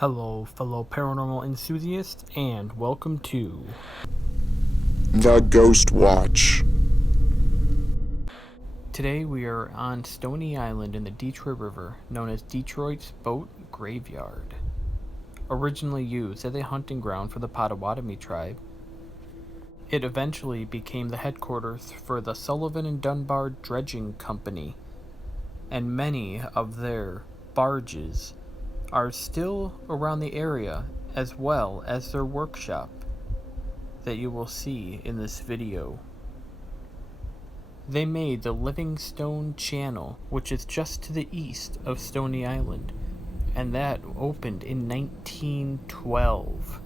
Hello, fellow paranormal enthusiasts, and welcome to The Ghost Watch. Today we are on Stony Island in the Detroit River, known as Detroit's Boat Graveyard. Originally used as a hunting ground for the Potawatomi tribe, it eventually became the headquarters for the Sullivan and Dunbar Dredging Company, and many of their barges are still around the area, as well as their workshop that you will see in this video. They made the Livingstone Channel, which is just to the east of Stony Island, and that opened in 1912.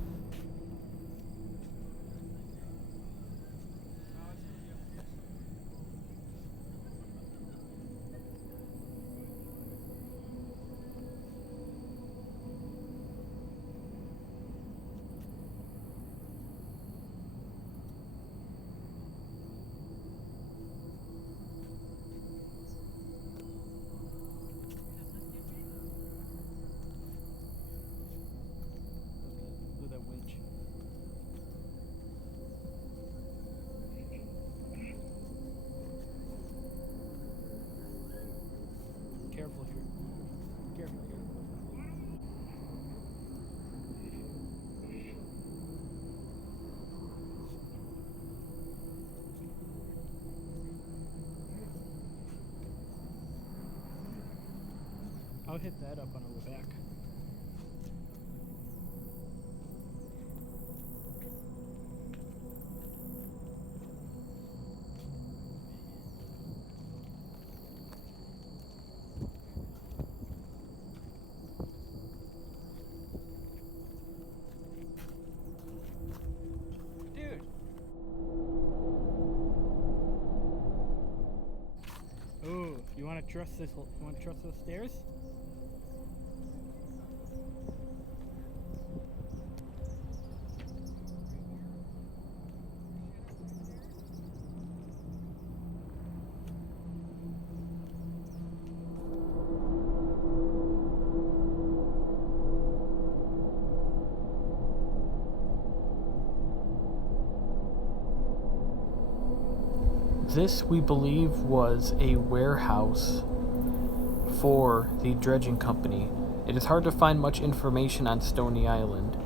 Careful here. Careful. I'll hit that up on our way back. Dude! Ooh, you want to trust this? You want to trust those stairs? This, we believe, was a warehouse for the dredging company. It is hard to find much information on Stony Island,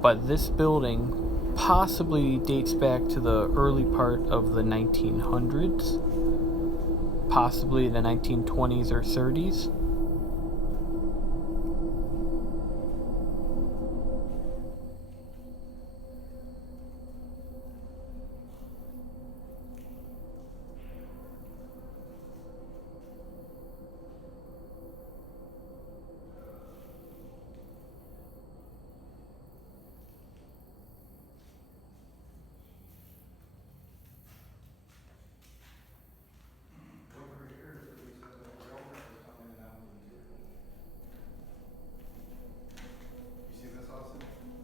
but this building possibly dates back to the early part of the 1900s, possibly the 1920s or 30s.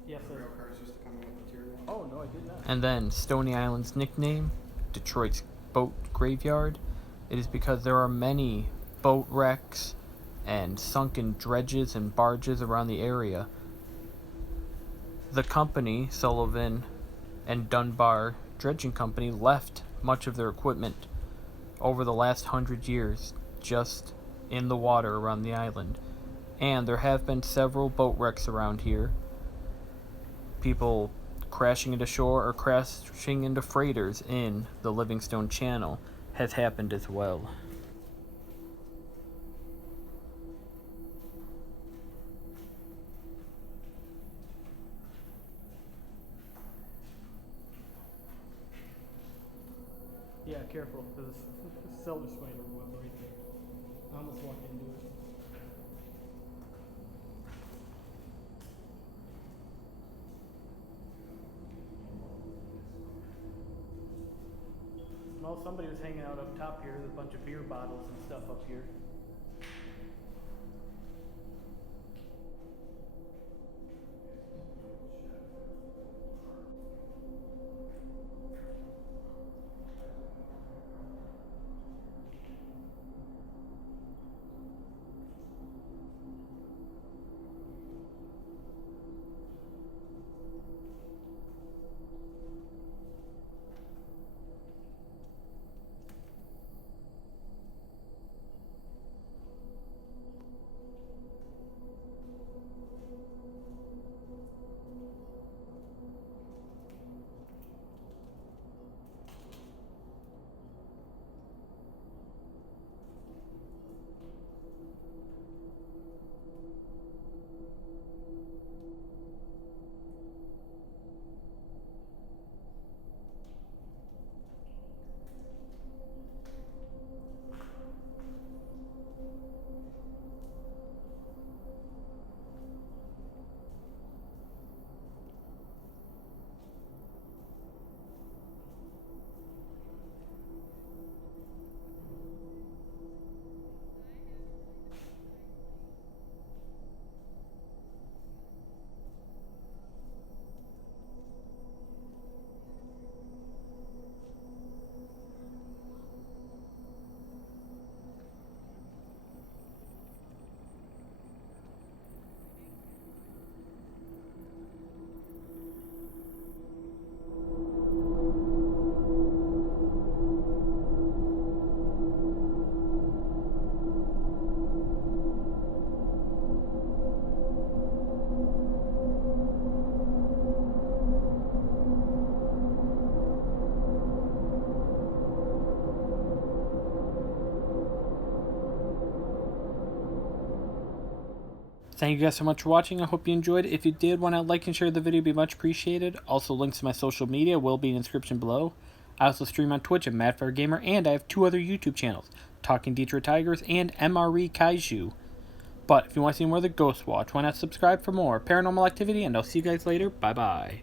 Yes, the rail cars used to come in with material. Oh, no, I did not. And then Stony Island's nickname, Detroit's Boat Graveyard, it is because there are many boat wrecks and sunken dredges and barges around the area. The company, Sullivan and Dunbar Dredging Company, left much of their equipment over the last 100 years just in the water around the island. And there have been several boat wrecks around here. People crashing into shore or crashing into freighters in the Livingstone Channel has happened as well. Yeah, careful. There's a silver spider web right there. I almost walked into it. Well, somebody was hanging out up top here with a bunch of beer bottles and stuff up here. Thank you guys so much for watching. I hope you enjoyed. If you did want to like and share the video, it'd be much appreciated. Also, links to my social media will be in the description below. I also stream on Twitch at MadFireGamer, and I have 2 other YouTube channels, Talking Detroit Tigers and MRE Kaiju. But if you want to see more of the Ghost Watch, why not subscribe for more paranormal activity, and I'll see you guys later. Bye-bye.